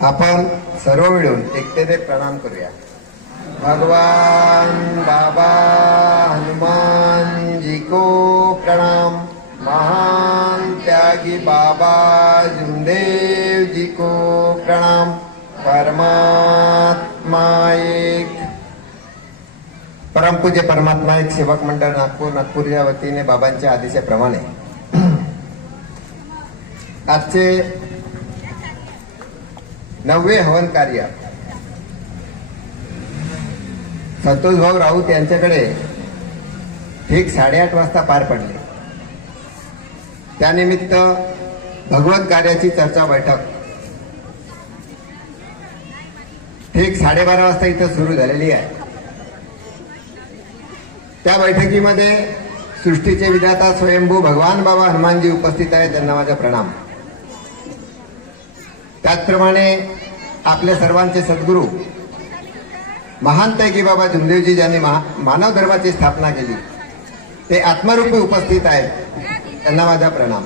आपण सर्व मिळून एकतेने प्रणाम करूया. भगवान बाबा हनुमान जी को प्रणाम. महान त्यागी बाबा जुमदेव जी को प्रणाम. परमात्मा एक. परमपूज्य परमात्मा एक सेवक मंडळ नागपूर नागपूरच्या वतीने बाबांच्या आदेशाप्रमाणे. आजचे नववे हवन कार्य. संतोष भाऊ राऊत यांच्याकडे ठीक साडेआठ वाजता पार पडले. त्यानिमित्त भगवत कार्याची चर्चा बैठक. ठीक साडेबारा वाजता इथं सुरू झालेली आहे. त्या बैठकीमध्ये सृष्टीचे विधाता स्वयंभू भगवान बाबा हनुमानजी उपस्थित आहेत त्यांना माझा प्रणाम. त्याचप्रमाणे आपल्या सर्वांचे सद्गुरू. महान तैकी बाबा जुमदेवजी ज्यांनी महा- मानव धर्माची स्थापना केली. ते आत्मरूपी उपस्थित आहेत. त्यांना माझा प्रणाम.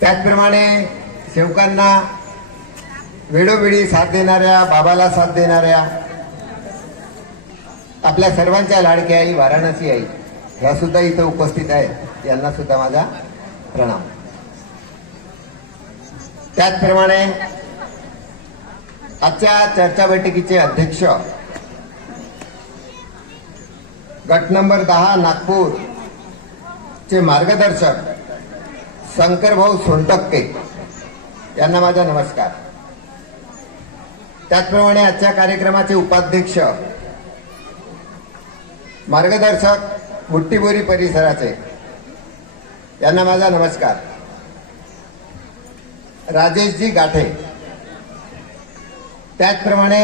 त्याचप्रमाणे सेवकांना वेळोवेळी साथ देणाऱ्या बाबाला साथ देणाऱ्या आपल्या सर्वांच्या लाडक्या आई वाराणसी आई ह्या सुद्धा इथं उपस्थित आहेत. यांना सुद्धा माझा प्रणाम. त्याचप्रमाणे आजच्या चर्चा बैठकीचे अध्यक्ष गट नंबर दहा नागपूर चे मार्गदर्शक शंकरभाऊ सोनटक्के यांना माझा नमस्कार. त्याचप्रमाणे आजच्या कार्यक्रमाचे उपाध्यक्ष मार्गदर्शक बुट्टीबोरी परिसराचे यांना माझा नमस्कार. राजेशजी गाठे. त्याचप्रमाणे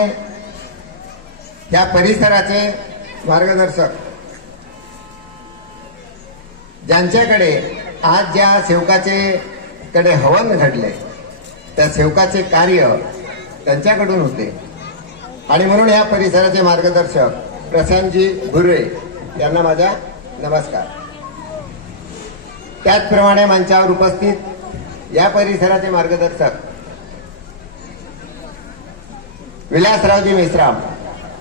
या परिसराचे मार्गदर्शक ज्यांच्याकडे आज ज्या सेवकाचे कडे हवन घडले त्या सेवकाचे कार्य त्यांच्याकडून होते. आणि म्हणून या परिसराचे मार्गदर्शक प्रशांतजी भुर्रे यांना माझा नमस्कार. त्याचप्रमाणे मंचावर उपस्थित या परिसराचे मार्गदर्शक विलासरावजी मेश्राम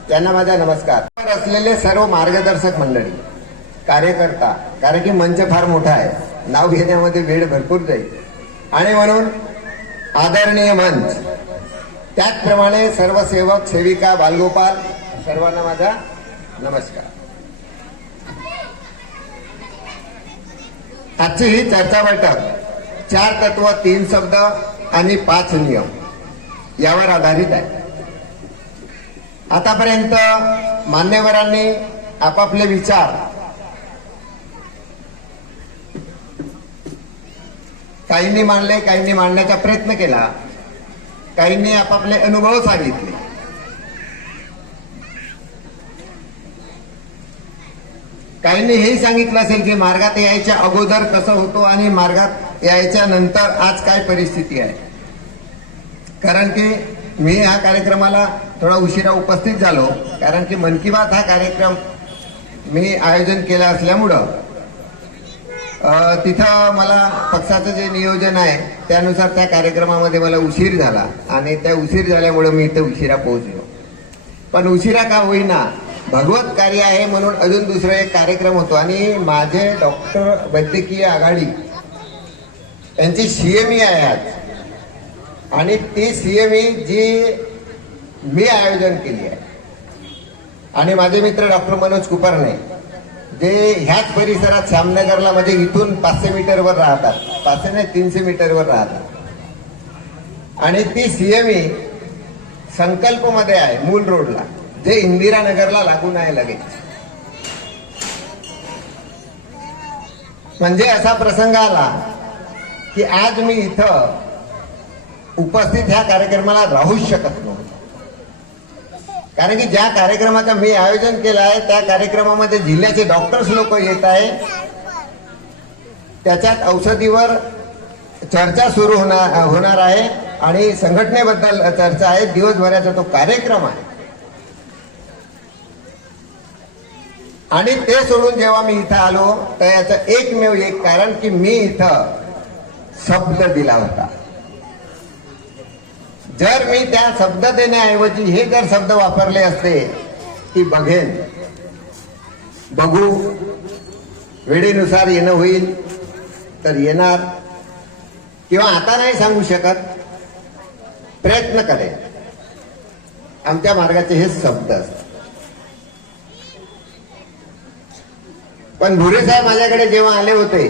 यांना माझा नमस्कार. असलेले सर्व मार्गदर्शक मंडळी कार्यकर्ता कारण की मंच फार मोठा आहे नाव घेण्यामध्ये वेळ भरपूर जाईल. आणि म्हणून आदरणीय मंच त्याचप्रमाणे सर्व सेवक सेविका बालगोपाल सर्वांना माझा नमस्कार. आजची ही चर्चा बैठक चार तत्व तीन शब्द आणि पाच नियम यावर आधारित आहे. आतापर्यंत मान्यवरांनी आपापले विचार काहींनी मांडले काहींनी मांडण्याचा प्रयत्न केला काहींनी आपापले अनुभव सांगितले. काहींनी हे सांगितलं असेल की मार्गात यायच्या अगोदर कसं होतो आणि मार्गात यायच्या नंतर आज काय परिस्थिती आहे. कारण की मी ह्या कार्यक्रमाला थोडा उशिरा उपस्थित झालो. कारण की मन की बात हा कार्यक्रम मी आयोजन केला असल्यामुळं तिथं मला पक्षाचं जे नियोजन आहे त्यानुसार त्या कार्यक्रमामध्ये मला उशीर झाला. आणि त्या उशीर झाल्यामुळं मी इथं उशिरा पोहोचलो. पण उशिरा का होईना भगवत कार्य आहे म्हणून अजून दुसरा एक कार्यक्रम होतो. आणि माझे डॉक्टर वैद्यकीय आघाडी यांची सीएमई आहे आज. आणि ती सीएमई जी मी आयोजन केली आहे. आणि माझे मित्र डॉक्टर मनोज कुपरणे जे ह्याच परिसरात श्यामनगरला म्हणजे इथून पाचशे मीटरवर राहतात. पाचशे नाही तीनशे मीटरवर राहतात. आणि ती सीएमई संकल्पमध्ये आहे मूल रोडला. जे इंदिरानगरला लागून आहे लगेच. म्हणजे असा प्रसंग आला की आज मी इथं उपस्थित ह्या कार्यक्रमाला राहूच शकत नव्हतो. कारण की ज्या कार्यक्रमाचं मी आयोजन केलं आहे त्या कार्यक्रमामध्ये जिल्ह्याचे डॉक्टर्स लोक येत आहे. त्याच्यात औषधीवर चर्चा सुरू होणार होणार आहे आणि संघटनेबद्दल चर्चा आहे. दिवसभराचा तो कार्यक्रम आहे. आणि ते सोडून जेव्हा मी इथं आलो तर याचं एकमेव एक कारण की मी इथं शब्द दिला होता. जर मी त्या शब्द देण्याऐवजी हे जर शब्द वापरले असते की बघेन बघू वेळेनुसार येणं होईल तर येणार किंवा आता नाही सांगू शकत प्रयत्न करेन. आमच्या मार्गाचे हे शब्द असतात. पण भुरे साहेब माझ्याकडे जेव्हा आले होते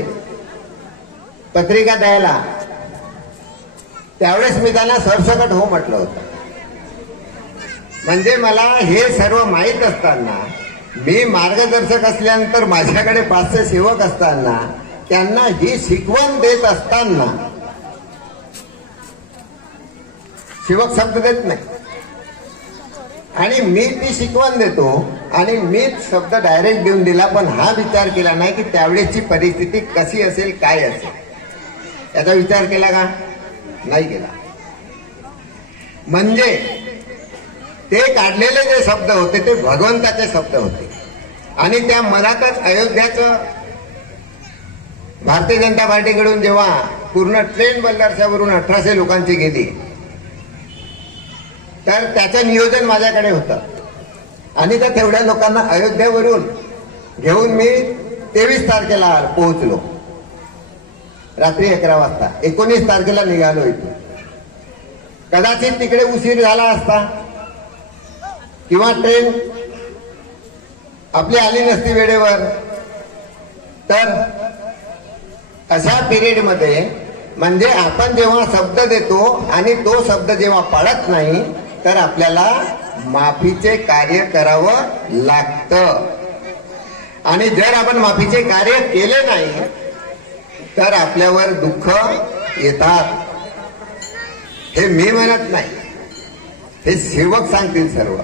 पत्रिका द्यायला त्यावेळेस मी त्यांना सरसकट हो म्हटलं होतं. म्हणजे मला हे सर्व माहीत असताना मी मार्गदर्शक असल्यानंतर माझ्याकडे पाचशे सेवक असताना त्यांना ही शिकवण देत असताना सेवक शब्द देत नाही. आणि मी ती शिकवण देतो आणि मीच शब्द डायरेक्ट देऊन दिला पण हा विचार केला नाही की त्यावेळेसची परिस्थिती कशी असेल काय असेल. याचा विचार केला का? नाही केला. म्हणजे ते काढलेले जे शब्द होते ते भगवंताचे शब्द होते. आणि त्या मनातच अयोध्याचं भारतीय जनता पार्टीकडून जेव्हा पूर्ण ट्रेन बल्लारशावरून अठराशे लोकांची गेली तर त्याचं नियोजन माझ्याकडे होतं. आणि त्या तेवढ्या लोकांना अयोध्येवरून घेऊन मी तेवीस तारखेला पोहोचलो. रात्री अकरा वाजता. एकोणीस तारखेला निघालो इथे कदाचित तिकडे उशीर झाला असता किंवा ट्रेन आपली आली नसती वेळेवर. तर अशा पिरियडमध्ये म्हणजे आपण जेव्हा शब्द देतो आणि तो शब्द जेव्हा पाळत नाही तर आपल्याला माफीचे कार्य करावं लागतं. आणि जर आपण माफीचे कार्य केले नाही तर आपल्यावर दुःख येतात. हे मी म्हणत नाही. हे सेवक सांगतील सर्व.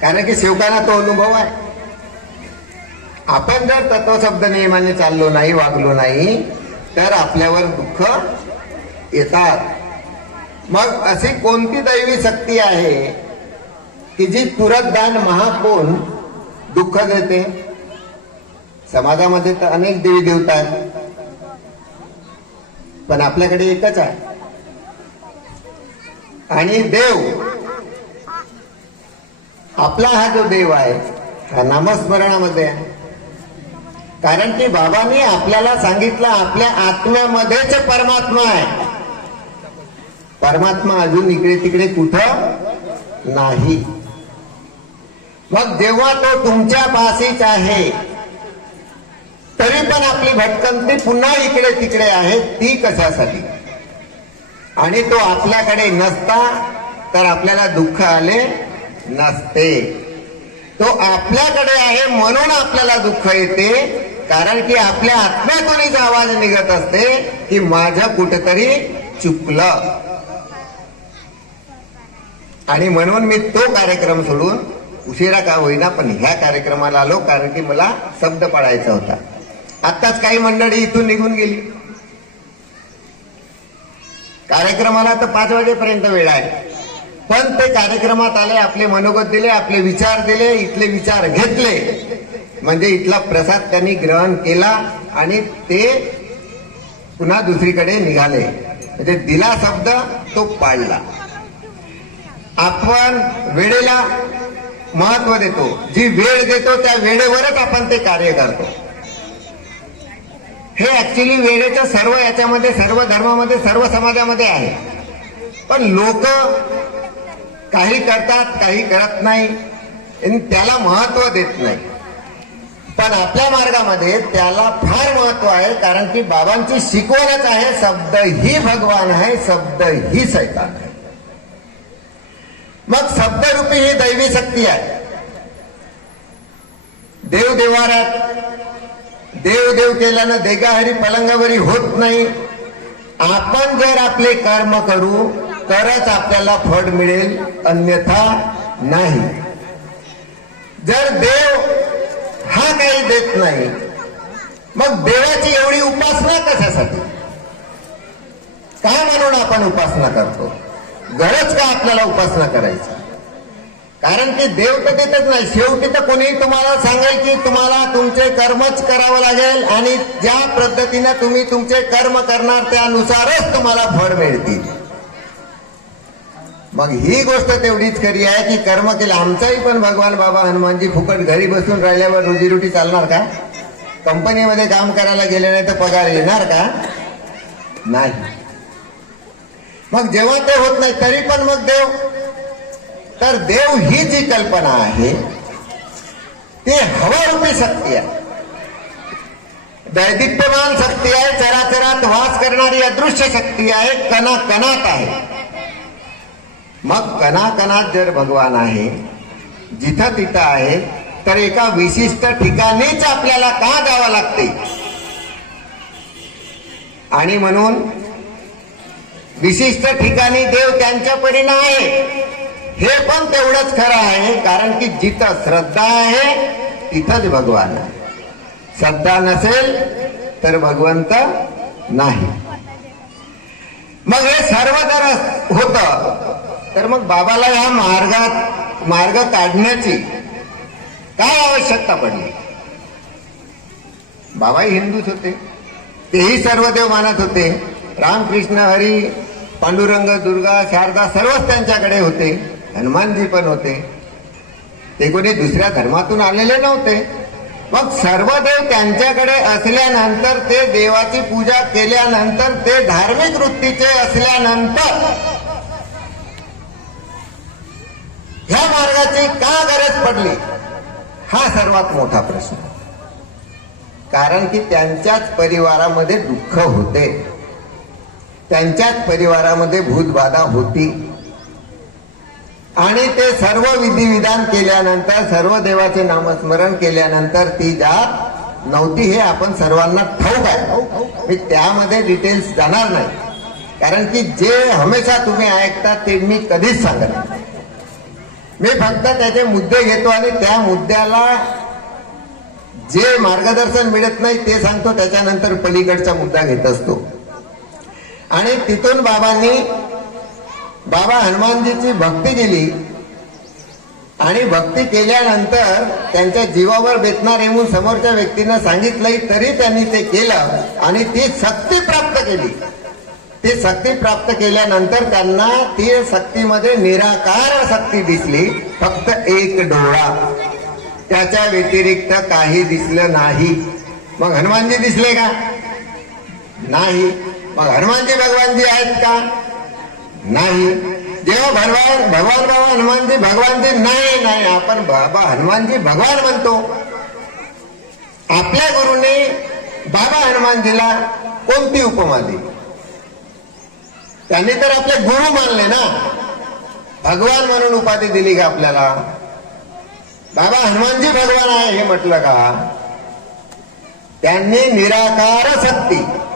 कारण की सेवकांना तो अनुभव आहे. आपण जर तत्वशब्द नियमाने चाललो नाही वागलो नाही तर आपल्यावर दुःख येतात. मग अशी कोणती दैवी शक्ती आहे? की जी तुरत दान महाकोण दुःख देते समाजामध्ये तर अनेक देवी देवता आहेत. पण आपल्याकडे एकच आहे. आणि देव आपला हा जो देव आहे हा नामस्मरणामध्ये आहे. कारण की बाबांनी आपल्याला सांगितलं आपल्या आत्म्यामध्येच परमात्मा आहे. परमात्मा अजून इकडे तिकडे कुठं नाही. मग जेव्हा तो तुमच्या पाशीच आहे तरी पण आपली भटकंती पुन्हा इकडे तिकडे आहे ती कशासाठी? आणि तो आपल्याकडे नसता तर आपल्याला दुःख आले नसते. तो आपल्याकडे आहे म्हणून आपल्याला दुःख येते कारण की आपल्या आत्म्यातूनच आवाज निघत असते की माझं कुठेतरी चुकलं. आणि म्हणून मी तो कार्यक्रम सोडून उशिरा का होईना पण ह्या कार्यक्रमाला आलो कारण की मला शब्द पाळायचा होता. आत्ताच काही मंडळी इथून निघून गेली. कार्यक्रमाला तर पाच वाजेपर्यंत वेळ आहे. पण ते कार्यक्रमात आले आपले मनोगत दिले आपले विचार दिले इथले विचार घेतले. म्हणजे इथला प्रसाद त्यांनी ग्रहण केला आणि ते पुन्हा दुसरीकडे निघाले. म्हणजे दिला शब्द तो पाळला. आपण वेळेला महत्त्व देतो. जी वेळ देतो त्या वेळेवरच आपण ते कार्य करतो. हे ऍक्च्युली वेळेचं सर्व याच्यामध्ये सर्व धर्मामध्ये सर्व समाजामध्ये आहे. पण लोक काही करतात काही करत नाही. आणि त्याला महत्त्व देत नाही. पण आपल्या मार्गामध्ये त्याला फार महत्त्व आहे कारण की बाबांची शिकवणच आहे शब्द ही भगवान आहे शब्द ही सैतान आहे. मग शब्दरूपी ही दैवी शक्ती आहे. देव देवारात देव देव केल्यानं देगाहरी पलंगावरी होत नाही. आपण जर आपले कर्म करू तरच आपल्याला फळ मिळेल अन्यथा नाही. जर देव हा काही देत नाही मग देवाची एवढी उपासना कशासाठी? काय म्हणून आपण उपासना करतो? गरज का आपल्याला उपासना करायची? कारण की देव तर देतच नाही शेवटी तर कोणीही तुम्हाला सांगेल की तुम्हाला तुमचे कर्मच करावं लागेल आणि ज्या पद्धतीने तुम्ही तुमचे कर्म करणार त्यानुसारच तुम्हाला फळ मिळतील. मग ही गोष्ट तेवढीच खरी आहे की कर्म केलं आमचाही पण भगवान बाबा हनुमानजी फुकट घरी बसून राहिल्यावर रोजीरोटी चालणार का? कंपनीमध्ये काम करायला गेले नाही तर पगार येणार का? नाही. मग जेव्हा ते होत नाही तरी पण मग देव. तर देव ही जी कल्पना आहे ती हवारूपी शक्ती आहे. दैदिप्यमान शक्ती आहे चराचरात वास करणारी अदृश्य शक्ती आहे कणा कणात आहे. मग कणा कणात जर भगवान आहे जिथं तिथं आहे तर एका विशिष्ट ठिकाणीच आपल्याला का जावं लागते? आणि म्हणून विशिष्ट ठिकाणी देव त्यांच्या परीनं आहे. हे पण तेवढंच खरं आहे कारण की जिथं श्रद्धा आहे तिथंच भगवान आहे. श्रद्धा नसेल तर भगवंत नाही. मग हे सर्व जर होत. तर मग बाबाला ह्या मार्गात मार्ग काढण्याची काय आवश्यकता पडली? बाबाही हिंदूच होते. तेही सर्व देव मानत होते. रामकृष्ण हरी पांडुरंग दुर्गा शारदा सर्वच त्यांच्याकडे होते. हनुमानजी पण होते. ते कोणी दुसऱ्या धर्मातून आलेले नव्हते. मग सर्व देव त्यांच्याकडे असल्यानंतर ते देवाची पूजा केल्यानंतर ते धार्मिक वृत्तीचे असल्यानंतर ह्या मार्गाची का गरज पडली? हा सर्वात मोठा प्रश्न. कारण की त्यांच्याच परिवारामध्ये दुःख होते. त्यांच्याच परिवारामध्ये भूतबाधा होती. आणि ते सर्व विधिविधान केल्यानंतर सर्व देवाचे नामस्मरण केल्यानंतर ती जात नव्हती हे आपण सर्वांना ठाऊक आहे. मी त्यामध्ये डिटेल्स जाणार नाही. कारण की जे हमेशा तुम्ही ऐकता ते मी कधीच सांगत नाही. मी फक्त त्याचे मुद्दे घेतो आणि त्या मुद्द्याला जे मार्गदर्शन मिळत नाही ते सांगतो त्याच्यानंतर पलीकडचा मुद्दा घेत असतो. आणि तिथून बाबांनी बाबा हनुमानजीची भक्ती केली. आणि भक्ती केल्यानंतर त्यांच्या जीवावर बेतणार येऊन समोरच्या व्यक्तीनं सांगितलंही तरी त्यांनी ते केलं आणि ती शक्ती प्राप्त केली. ती शक्ती प्राप्त केल्यानंतर त्यांना ती शक्तीमध्ये निराकार शक्ती दिसली फक्त एक डोळा. त्याच्या व्यतिरिक्त काही दिसलं नाही. मग हनुमानजी दिसले का? नाही. मग हनुमानजी भगवानजी आहेत का? नाही. जेव्हा भगवान भगवान बाबा हनुमानजी भगवानजी नाही नाही. आपण बाबा हनुमानजी भगवान म्हणतो. आपल्या गुरुने बाबा हनुमानजीला कोणती उपमा दिली? त्यांनी तर आपले गुरु मानले ना. भगवान म्हणून उपाधी दिली का आपल्याला? बाबा हनुमानजी भगवान आहे हे म्हटलं का? त्यांनी निराकार शक्ती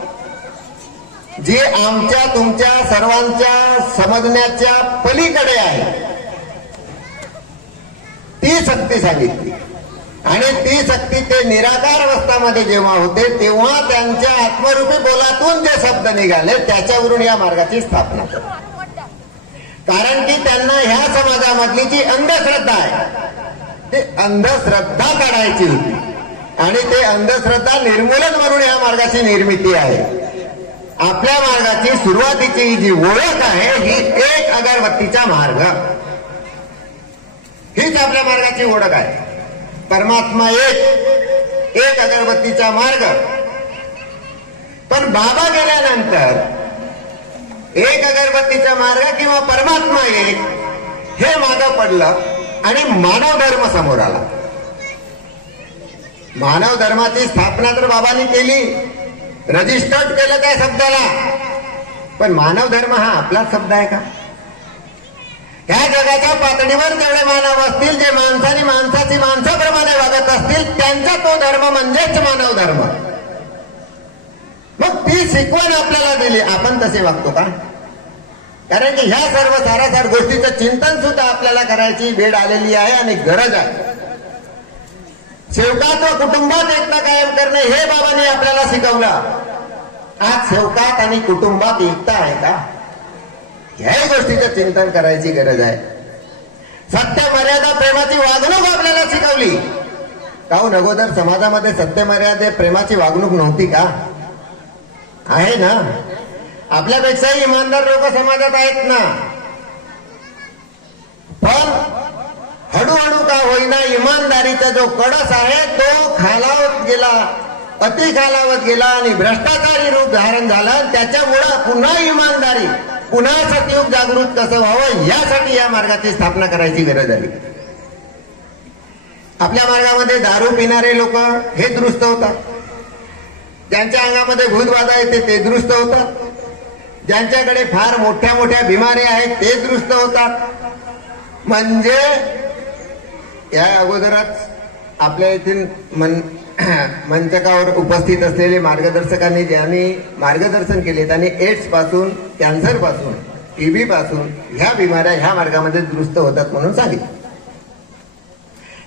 जी आमच्या तुमच्या सर्वांच्या समजण्याच्या पलीकडे आहे. ती शक्ती सांगितली. आणि ती शक्ती ते निराकार अवस्थामध्ये जेव्हा होते तेव्हा त्यांच्या आत्मरूपी बोलातून जे शब्द निघाले त्याच्यावरून या मार्गाची स्थापना केली. कारण की त्यांना ह्या समाजामधली जी अंधश्रद्धा आहे ते अंधश्रद्धा काढायची होती. आणि ते अंधश्रद्धा निर्मूलन म्हणून या मार्गाची निर्मिती आहे. आपल्या मार्गाची सुरुवातीची जी ओळख आहे ही एक अगरबत्तीचा मार्ग. हीच आपल्या मार्गाची ओळख आहे. परमात्मा एक एक अगरबत्तीचा मार्ग. पण बाबा गेल्यानंतर एक अगरबत्तीचा मार्ग किंवा परमात्मा एक हे मागं पडलं आणि मानव धर्म समोर आला. मानव धर्माची स्थापना तर बाबांनी केली. रजिस्टर्ड केलं त्या शब्दाला. पण मानव धर्म हा आपलाच शब्द आहे का? ह्या जगाच्या पातळीवर जेवढे मानव असतील जे माणसाने माणसाची माणसाप्रमाणे वागत असतील त्यांचा तो धर्म म्हणजेच मानव धर्म. मग ती शिकवण आपल्याला दिली. आपण तसे वागतो का? कारण की ह्या सर्व सारासार गोष्टीचं चिंतन सुद्धा आपल्याला करायची वेळ आलेली आहे आणि गरज आहे. सेवकात व कुटुंबात एकता कायम करणे हे बाबांनी आपल्याला शिकवलं. आज सेवकात आणि कुटुंबात एकता आहे का? याही गोष्टीचं चिंतन करायची गरज आहे. सत्य मर्यादा प्रेमाची वागणूक आपल्याला शिकवली. काहून हो, अगोदर समाजामध्ये सत्य मर्यादे प्रेमाची वागणूक नव्हती का? आहे ना? आपल्यापेक्षाही इमानदार लोक समाजात आहेत ना? पण हळूहळू का होईना इमानदारीचा जो कडस आहे तो खालावत गेला अति खालावत गेला आणि भ्रष्टाचारी रूप धारण झालं त्याच्यामुळं पुन्हा इमानदारी पुन्हा सतयुग जागृत कसं व्हावं यासाठी या मार्गाची स्थापना करायची गरज आली आपल्या मार्गामध्ये दारू पिणारे लोक हे दुरुस्त होतात. ज्यांच्या अंगामध्ये भूतबाधा येते ते दुरुस्त होतात. ज्यांच्याकडे फार मोठ्या मोठ्या बिमाऱ्या आहेत ते दुरुस्त होतात. म्हणजे या अगोदरच आपल्या येथील मन मंचकावर उपस्थित असलेले मार्गदर्शकांनी ज्यांनी मार्गदर्शन केले त्यांनी एड्सपासून कॅन्सरपासून टीबी पासून ह्या बिमाऱ्या ह्या मार्गामध्ये दुरुस्त होतात म्हणून सांगितलं.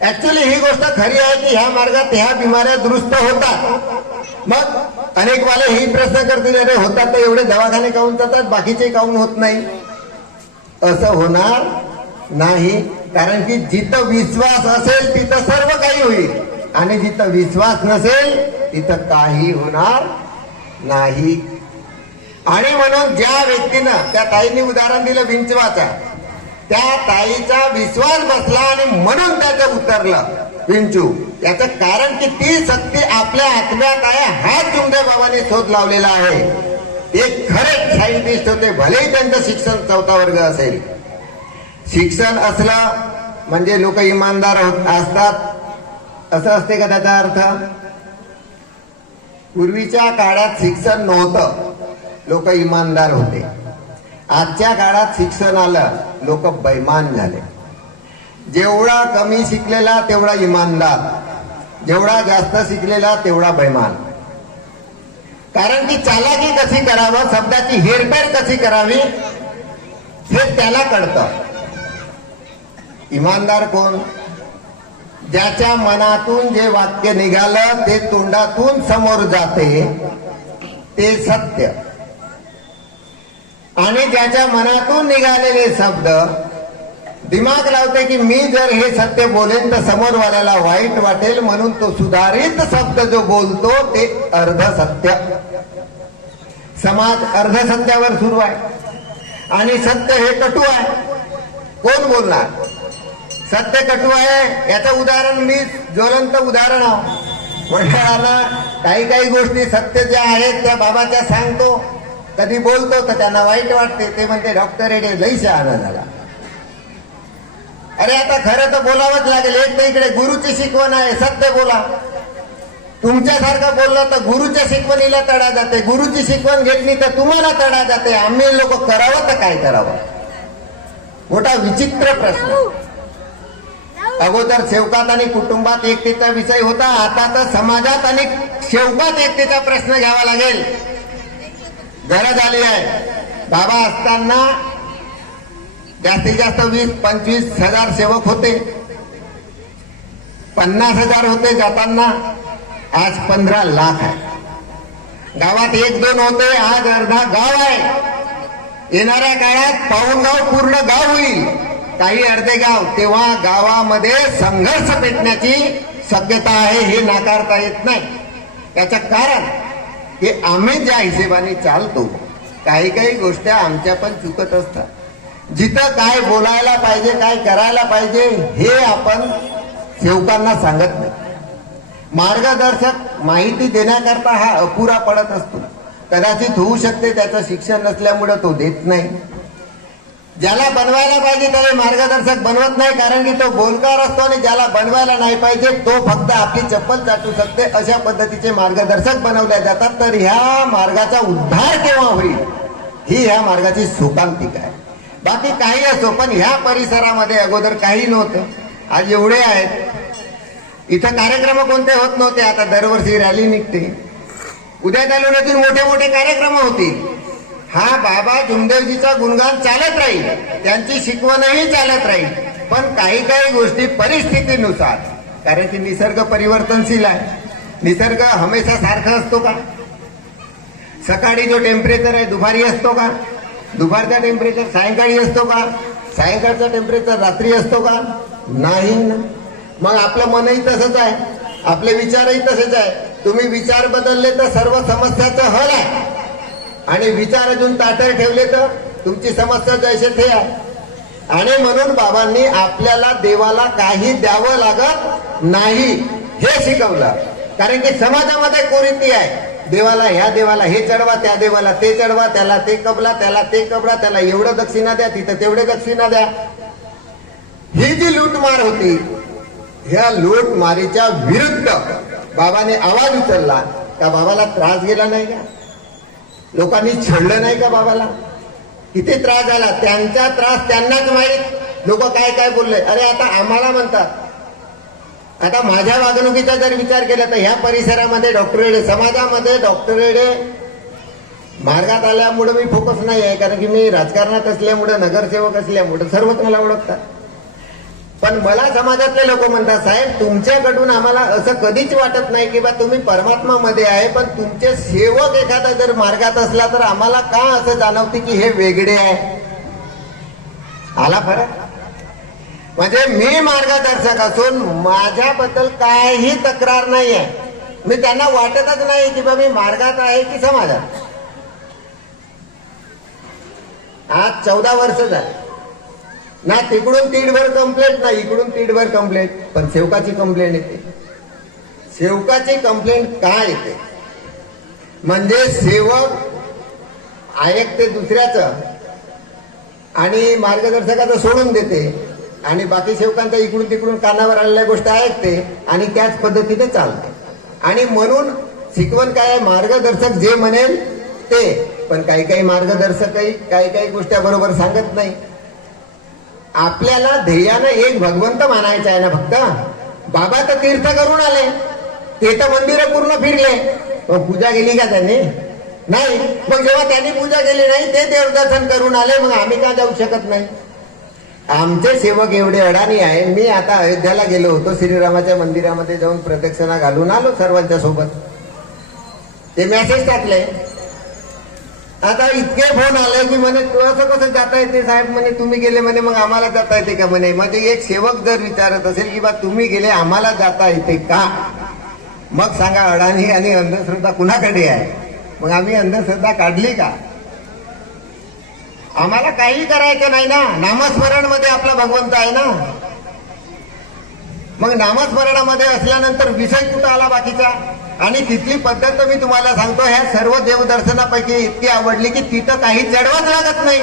ऍक्च्युली ही गोष्ट खरी आहे की ह्या मार्गात ह्या बिमाऱ्या दुरुस्त होतात. मग अनेक वाले ही प्रश्न करतील अरे होतात तर एवढे दवाखाने काऊन जातात? बाकीचे काऊन होत नाही? असं होणार नाही. कारण की जिथं विश्वास असेल तिथं सर्व काही होईल. आणि जिथं विश्वास नसेल तिथं काही होणार नाही. आणि म्हणून ज्या व्यक्तीनं त्या ताईंनी उदाहरण दिलं विंचवाचा. त्या ताईचा विश्वास बसला आणि म्हणून त्याचं उतरलं विंचू. याचं कारण की ती शक्ती आपल्या आत्म्यात आहे हाच तुमच्या बाबाने शोध लावलेला आहे. ते खरेच सायंटिस्ट होते भलेही त्यांचं शिक्षण चौथा वर्ग असेल. शिक्षण असलं म्हणजे लोक इमानदार होत- असतात. असं असते का त्याचा अर्थ? पूर्वीच्या काळात शिक्षण नव्हतं. लोक इमानदार होते. आजच्या काळात शिक्षण आलं लोक बैमान झाले. जेवढा कमी शिकलेला तेवढा इमानदार. जेवढा जास्त शिकलेला तेवढा बैमान कारण की चालाकी कशी करावं शब्दाची हेरफेर कशी करावी हे त्याला कळतं. इमानदार कोण? ज्याच्या मनातून जे वाक्य निघालं ते तोंडातून समोर जाते. ते सत्य. आणि ज्याच्या मनातून निघालेले शब्द दिमाग लावते की मी जर हे सत्य बोलेन तर समोरवाल्याला वाईट वाटेल म्हणून तो सुधारित शब्द जो बोलतो ते अर्ध सत्य. समाज अर्ध सत्यावर सुरू आहे. आणि सत्य हे कटू आहे. कोण बोलणार? सत्य कटू आहे याचं उदाहरण मी ज्वलंत उदाहरण आहो. मंडळाला काही काही गोष्टी सत्य ज्या आहेत त्या बाबाच्या सांगतो. कधी बोलतो तर त्यांना वाईट वाटते. ते म्हणते डॉक्टर येडे लई शहाणा झाला. अरे आता खरं तर बोलावंच लागेल. एक तर इकडे गुरुची शिकवण आहे सत्य बोला. तुमच्यासारखं बोललं तर गुरुच्या शिकवणीला तडा जाते. गुरुची शिकवण घेतली तर तुम्हाला तडा जाते. आम्ही लोक करावं तर काय करावं? मोठा विचित्र प्रश्न. अगोदर सेवकात आणि कुटुंबात एकतेचा विषय होता. आता तर समाजात आणि सेवकात एकतेचा प्रश्न घ्यावा लागेल. गरज आली आहे. बाबा असताना जास्तीत जास्त वीस पंचवीस हजार सेवक होते. पन्नास हजार होते जाताना. आज पंधरा लाख आहे. गावात एक दोन होते. आज अर्धा गाव आहे. येणाऱ्या काळात पाऊन गाव पूर्ण गाव होईल. काही अर्धे गाव तेव्हा गावामध्ये संघर्ष पेटण्याची शक्यता आहे हे नाकारता येत नाही. त्याचं कारण की आम्ही ज्या हिशेबाने चालतो काही काही गोष्टी आमच्या पण चुकत असतात. जिथं काय बोलायला पाहिजे काय करायला पाहिजे हे आपण सेवकांना सांगत नाही. मार्गदर्शक माहिती देण्याकरता हा अपुरा पडत असतो. कदाचित होऊ शकते त्याचं शिक्षण नसल्यामुळं तो देत नाही. ज्याला बनवायला पाहिजे त्याला मार्गदर्शक बनवत नाही कारण की तो बोलकार असतो आणि ज्याला बनवायला नाही पाहिजे तो फक्त आपली चप्पल चाटू शकते. अशा पद्धतीचे मार्गदर्शक बनवले जातात. तर ह्या मार्गाचा उद्धार केव्हा होईल? ही ह्या मार्गाची शोकांतिक आहे. बाकी काही असो पण ह्या परिसरामध्ये अगोदर काही नव्हतं. आज एवढे आहेत. इथं कार्यक्रम कोणते होत नव्हते. आता दरवर्षी रॅली निघते. उद्या तालुक्यातून मोठे मोठे कार्यक्रम होतील. हा बाबा जुमदेवजीचा गुणगान चालत राहील. त्यांची शिकवणही चालत राहील. पण काही काही गोष्टी परिस्थितीनुसार कारण की निसर्ग परिवर्तनशील आहे. निसर्ग हमेशा सारखा असतो का? सकाळी जो टेम्परेचर आहे दुपारी असतो का? दुपारचा टेम्परेचर सायंकाळी असतो का? सायंकाळचा टेम्परेचर रात्री असतो का? नाही ना. मग आपलं मनही तसंच आहे. आपले विचारही तसेच आहे. तुम्ही विचार बदलले तर सर्व समस्याचं हल आहे. आणि विचार अजून ताटर ठेवले तर तुमची समस्या जैसे थे. आहे आणि म्हणून बाबांनी आपल्याला देवाला काही द्यावं लागत नाही हे शिकवलं. कारण की समाजामध्ये कुरीती आहे. देवाला ह्या देवाला हे चढवा त्या देवाला ते चढवा त्याला ते कबला त्याला ते कबला त्याला एवढं दक्षिणा द्या तिथं तेवढे दक्षिणा द्या. ही जी लूटमार होती ह्या लूटमारीच्या विरुद्ध बाबाने आवाज उचलला. का बाबाला त्रास गेला नाही का? लोकांनी छळलं नाही का बाबाला? किती त्रास झाला? त्यांचा त्रास त्यांनाच माहीत. लोक काय काय बोलले? अरे आता आम्हाला म्हणतात. आता माझ्या वागणुकीचा जर विचार केला तर ह्या परिसरामध्ये डॉक्टरेडे समाजामध्ये डॉक्टरेडे मार्गात आल्यामुळे मी फोकस नाही आहे कारण की मी राजकारणात असल्यामुळे नगरसेवक असल्यामुळे सर्वच मला ओळखतात. पण मला समाजातले लोक म्हणतात साहेब तुमच्याकडून आम्हाला असं कधीच वाटत नाही की बा तुम्ही परमात्मा मध्ये आहे पण तुमचे सेवक एखादा जर मार्गात असला तर आम्हाला का असं जाणवते की हे वेगळे आहे? आला फरक? म्हणजे मी मार्गदर्शक असून माझ्याबद्दल काही तक्रार नाही आहे मी त्यांना वाटतच नाही की बा मी मार्गात आहे की समाजात. आज चौदा वर्ष झाले. ना तिकडून तीडभर कंप्लेंट ना इकडून तीडभर कंप्लेंट पण सेवकाची कंप्लेंट येते. सेवकाची कंप्लेंट का येते? म्हणजे सेवक ऐकते दुसऱ्याचं आणि मार्गदर्शकाचं सोडून देते आणि बाकी सेवकांचा इकडून तिकडून कानावर आलेल्या गोष्ट ऐकते आणि त्याच पद्धतीने चालते. आणि म्हणून शिकवण काय आहे? मार्गदर्शक जे म्हणेल ते. पण काही काही मार्गदर्शकही काही काही गोष्टी बरोबर सांगत नाही. आपल्याला ध्येयानं एक भगवंत मानायचं आहे ना फक्त बाबा तर तीर्थ करून आले. ते तर मंदिर पूर्ण फिरले. मग पूजा केली का त्यांनी? नाही. मग जेव्हा त्यांनी पूजा केली नाही ते देवदर्शन करून आले. मग आम्ही का जाऊ शकत नाही? आमचे सेवक एवढे अडाणी आहे. मी आता अयोध्याला गेलो होतो. श्रीरामाच्या मंदिरामध्ये जाऊन प्रदक्षिणा घालून आलो सर्वांच्या सोबत. ते मेसेज टाकले. आता इतके फोन आले की म्हणे तू असं कसं जाता येते साहेब? म्हणे तुम्ही गेले म्हणे मग आम्हाला जाता येते का म्हणे? म्हणजे एक सेवक जर विचारत असेल की बा तुम्ही गेले आम्हाला जाता येते का? मग सांगा अडाणी आणि अंधश्रद्धा कुणाकडे आहे? मग आम्ही अंधश्रद्धा काढली का? आम्हाला काही करायचं नाही ना. नामस्मरणमध्ये आपला भगवंत आहे ना. मग नामस्मरणामध्ये असल्यानंतर विषय कुठं आला बाकीचा? आणि तिथली पद्धत मी तुम्हाला सांगतो ह्या सर्व देवदर्शनापैकी इतकी आवडली की तिथं काही चढवाच लागत नाही.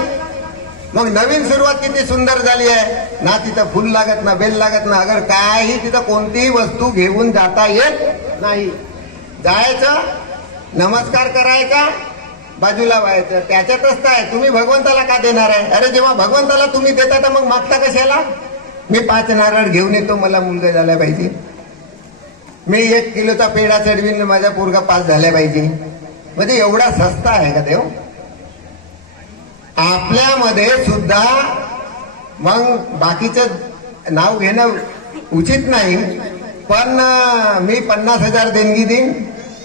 मग नवीन सुरुवात किती सुंदर झाली आहे. ना तिथं फुल लागत ना बेल लागत ना अगर काही तिथं कोणतीही वस्तू घेऊन जाता येत नाही. जायचं नमस्कार करायचा बाजूला व्हायचं. त्याच्यातच काय तुम्ही भगवंताला का देणार आहे? अरे जेव्हा भगवंताला तुम्ही देता तर मग मागता कशाला? मी पाच नारळ घेऊन येतो मला मुलगा झाला पाहिजे. मी एक किलोचा पेढा चढवीन माझ्या पोरगा पास झाल्या पाहिजे. म्हणजे एवढा सस्ता आहे का देव? आपल्यामध्ये सुद्धा मग बाकीचं नाव घेणं उचित नाही. पण मी पन्नास हजार देणगी देईन.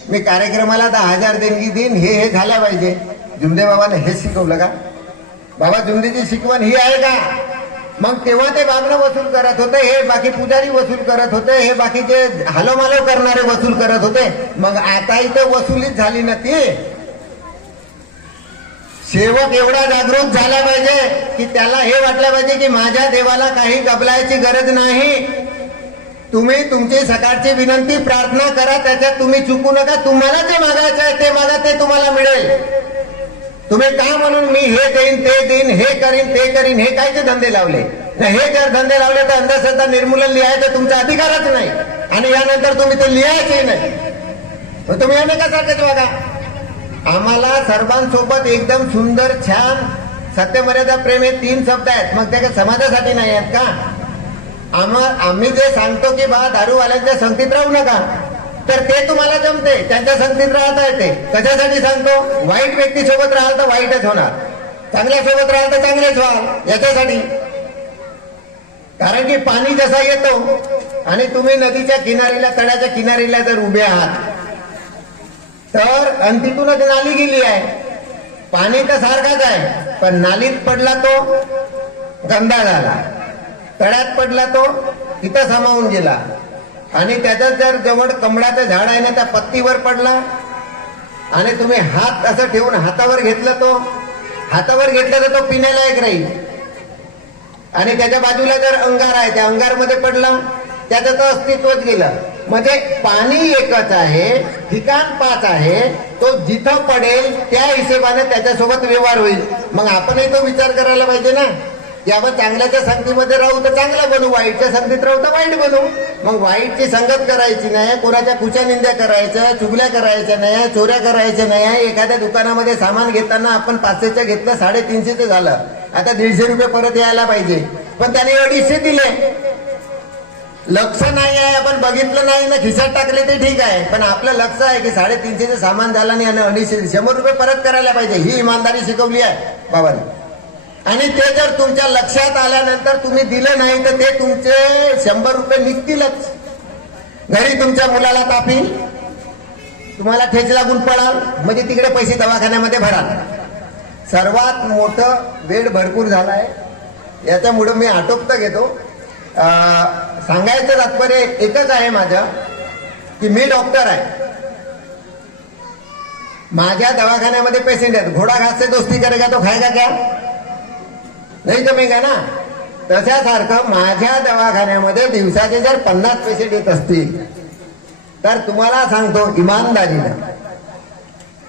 मी कार्यक्रमाला दहा हजार देणगी देईन. हे हे झाल्या पाहिजे. जुमदे बाबाने हेच शिकवलं का? बाबा जुमदेची शिकवण ही आहे का? मग तेव्हा ते बागणं वसूल करत होते हे बाकी पुजारी वसूल करत होते हे बाकीचे हालोमालो करणारे वसूल करत होते. मग आता इथं वसुलीच झाली ना ती सेवक एवढा जागृत झाला पाहिजे की त्याला हे वाटलं पाहिजे की माझ्या देवाला काही गबलायची गरज नाही. तुम्ही तुमची सकाळची विनंती प्रार्थना करा त्याच्यात तुम्ही चुकू नका. तुम्हाला जे मागायचं आहे ते मागा ते तुम्हाला मिळेल. तुम्ही का म्हणून मी हे देईन ते देईन हे करीन ते करीन हे कायचे धंदे लावले? हे जर धंदे लावले तर अंधश्रद्धा निर्मूलन लिहायचं तुमचा अधिकारच नाही. आणि यानंतर तुम्ही ते लिहायचे नाही. मग तुम्ही अनेकासारखेच बघा आम्हाला सर्वांसोबत एकदम सुंदर छान सत्यमर्यादा प्रेम हे तीन शब्द आहेत. मग ते काय समाजासाठी नाही आहेत का? आम्हा आम्ही जे सांगतो की बा दारूवाल्यांच्या संगतीत राहू नका. तर ते तुम्हाला जमते. त्यांच्या संगतीत राहता येते. कशासाठी सांगतो? वाईट व्यक्ती सोबत राहाल तर वाईटच होणार. चांगल्या सोबत राहाल तर चांगलेच व्हाल. याच्यासाठी. कारण की पाणी जसा येतो आणि तुम्ही नदीच्या किनारीला तळ्याच्या किनारीला जर उभे आहात तर आणि तिथूनच नाली गेली आहे. पाणी तर सारखाच आहे पण नालीत पडला तो गंदा झाला. तळ्यात पडला तो तिथं सामावून गेला. आणि त्याचा जर जवळ कमळाचं झाड आहे ना त्या पत्तीवर पडला आणि तुम्ही हात असं ठेवून हातावर घेतलं तो हातावर घेतलं तर तो पिण्यालायक राहील. आणि त्याच्या बाजूला जर अंगार आहे त्या अंगारमध्ये पडला त्याचं तर अस्तित्वच गेलं. म्हणजे पाणी एकच आहे ठिकाण पाच आहे तो जिथं पडेल त्या हिशेबाने त्याच्यासोबत व्यवहार होईल. मग आपणही तो विचार करायला पाहिजे ना. की आपण चांगल्याच्या संगतीमध्ये राहू तर चांगलं बनू वाईटच्या संगतीत राहू तर वाईट बनू. मग वाईटची संगत करायची नाही कोणाच्या कुच्या निंद्या करायच्या चुगल्या करायच्या नाही चोऱ्या करायच्या नाही एखाद्या दुकानामध्ये सामान घेताना आपण पाचशेचं घेतलं साडेतीनशेचं झालं. आता दीडशे रुपये परत यायला पाहिजे. पण त्याने अडीचशे दिले. लक्ष नाही आहे आपण बघितलं नाही ना खिशात टाकले ते ठीक आहे. पण आपलं लक्ष आहे की साडेतीनशेचं सामान झालं नाही आणि अडीचशे शंभर रुपये परत करायला पाहिजे. ही इमानदारी शिकवली आहे बाबाने. आणि ते जर तुमच्या लक्षात आल्यानंतर तुम्ही दिलं नाही तर ते तुमचे शंभर रुपये निघतीलच. घरी तुमच्या मुलाला तापील तुम्हाला ठेच लागून पडाल. म्हणजे तिकडे पैसे दवाखान्यामध्ये भराल सर्वात मोठं वेळ भरपूर झालाय. याच्यामुळं मी आटोपतं घेतो. सांगायचं तात्पर्य एकच आहे माझं की मी डॉक्टर आहे. माझ्या दवाखान्यामध्ये पेशंट आहेत. घोडा घास से दोस्ती करेगा तो खाएगा क्या? नाही जमेगा ना तशासारखं माझ्या दवाखान्यामध्ये दिवसाचे जर पन्नास पेशंट येत असतील तर तुम्हाला सांगतो इमानदारीनं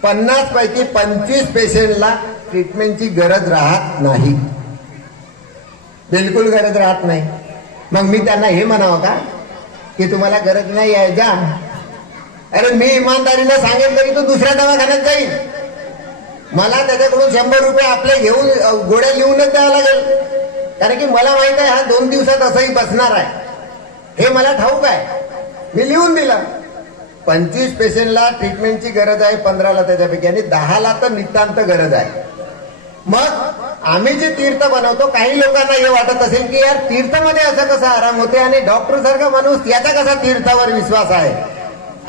पन्नास पैकी पंचवीस पेशंटला ट्रीटमेंटची गरज राहत नाही. बिलकुल गरज राहत नाही. मग मी त्यांना हे म्हणावं का की तुम्हाला गरज नाही आहे जा अरे मी इमानदारीला सांगेन तरी तो दुसऱ्या दवाखान्यात जाईल. मला त्याच्याकडून शंभर रुपये आपले घेऊन गोड्या गोळ्या लिहूनच द्यावं लागेल. कारण की मला माहीत आहे हा दोन दिवसात असंही बसणार आहे. हे मला ठाऊक आहे. मी लिहून दिलं. पंचवीस पेशंटला ट्रीटमेंटची गरज आहे पंधराला त्याच्यापैकी आणि दहाला तर नितांत गरज आहे. मग आम्ही जे तीर्थ बनवतो काही लोकांना हे वाटत असेल की यार तीर्थमध्ये असं कसं आराम होते आणि डॉक्टर सारखा माणूस याचा कसा तीर्थावर विश्वास आहे?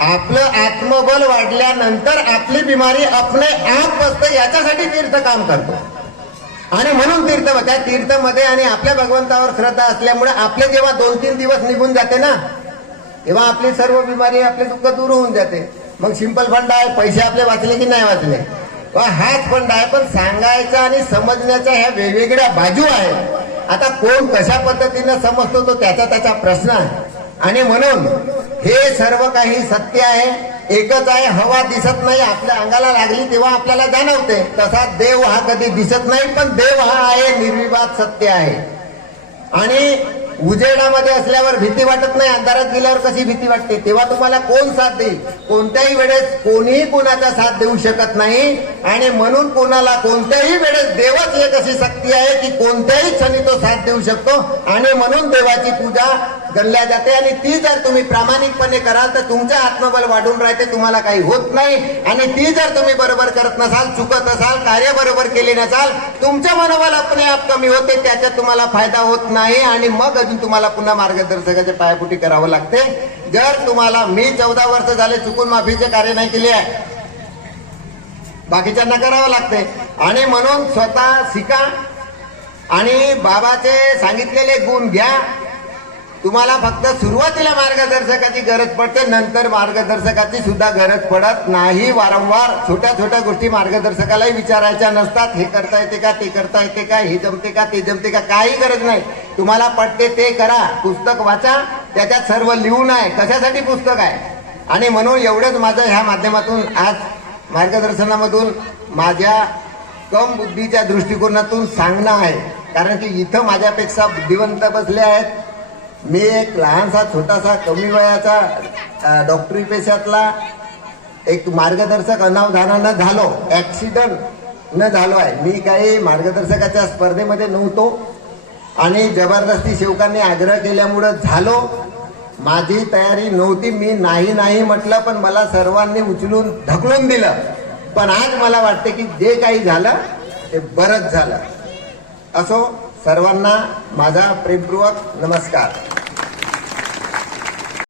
आपलं आत्मबल वाढल्यानंतर आपली बिमारी आपले आप बसतं याच्यासाठी तीर्थ काम करतो. आणि म्हणून तीर्थ त्या तीर्थमध्ये आणि आपल्या भगवंतावर श्रद्धा असल्यामुळे आपले जेव्हा दोन तीन दिवस निघून जाते ना तेव्हा आपली सर्व बिमारी आपले दुःख दूर होऊन जाते. मग सिंपल फंड आहे पैसे आपले वाचले की नाही वाचले? हाच फंड आहे पण सांगायचा आणि समजण्याच्या ह्या वेगवेगळ्या बाजू आहेत. आता कोण कशा पद्धतीनं समजतो तो त्याचा त्याचा प्रश्न आहे. आणि म्हणून हे सर्व काही सत्य आहे एकच आहे हवा दिसत नाही आपल्या अंगाला लागली तेव्हा आपल्याला जाणवते. तसा देव हा कधी दिसत नाही पण देव हा आहे निर्विवाद सत्य आहे. आणि उजेडामध्ये असल्यावर भीती वाटत नाही अंधारात गेल्यावर कशी भीती वाटते? तेव्हा तुम्हाला कोण साथ देईल? कोणत्याही वेळेस कोणीही कोणाचा साथ देऊ शकत नाही. आणि म्हणून कोणाला कोणत्याही वेळेस देवच एक अशी शक्ती आहे की कोणत्याही क्षणी तो साथ देऊ शकतो. आणि म्हणून देवाची पूजा गणल्या जाते आणि ती जर तुम्ही प्रामाणिकपणे कराल तर तुमचं आत्मबल वाढून राहते तुम्हाला काही होत नाही. आणि ती जर तुम्ही बरोबर करत नसाल चुकत असाल कार्य बरोबर केले नसाल तुमचं मनोबल अपने आप कमी होते त्याच्यात तुम्हाला फायदा होत नाही. आणि मग अजून तुम्हाला पुन्हा मार्गदर्शकाच्या पायापुटी करावं लागते. जर तुम्हाला मी चौदा वर्ष झाले चुकून माफीचे कार्य नाही केले आहे बाकीच्यांना करावं लागते. आणि म्हणून स्वतः शिका आणि बाबाचे सांगितलेले गुण घ्या. तुम्हाला फक्त सुरुवातीला मार्गदर्शकाची गरज पडते नंतर मार्गदर्शकाची सुद्धा गरज पडत नाही. वारंवार छोट्या छोट्या गोष्टी मार्गदर्शकालाही विचारायच्या नसतात. हे करता येते का ते करता येते का हे जमते का ते जमते का काही गरज नाही. तुम्हाला पडते ते करा. पुस्तक वाचा. त्याच्यात सर्व लिहून आहे. कशासाठी पुस्तक आहे? आणि म्हणून एवढंच माझं ह्या माध्यमातून आज मार्गदर्शनामधून माझ्या कम बुद्धीच्या दृष्टिकोनातून सांगणं आहे. कारण की इथं माझ्यापेक्षा बुद्धिवंत बसले आहेत. मी एक लहानसा छोटासा कमी वयाचा डॉक्टरी पेशातला एक मार्गदर्शक अनावधानानं झालो. ॲक्सिडंट न झालो आहे. मी काही मार्गदर्शकाच्या स्पर्धेमध्ये नव्हतो आणि जबरदस्ती सेवकांनी आग्रह केल्यामुळं झालो. माझी तयारी नव्हती. मी नाही नाही म्हटलं पण मला सर्वांनी उचलून ढकलून दिलं. पण आज मला वाटते की जे काही झालं ते बरंच झालं. असो सर्वांना माझा प्रेमपूर्वक नमस्कार.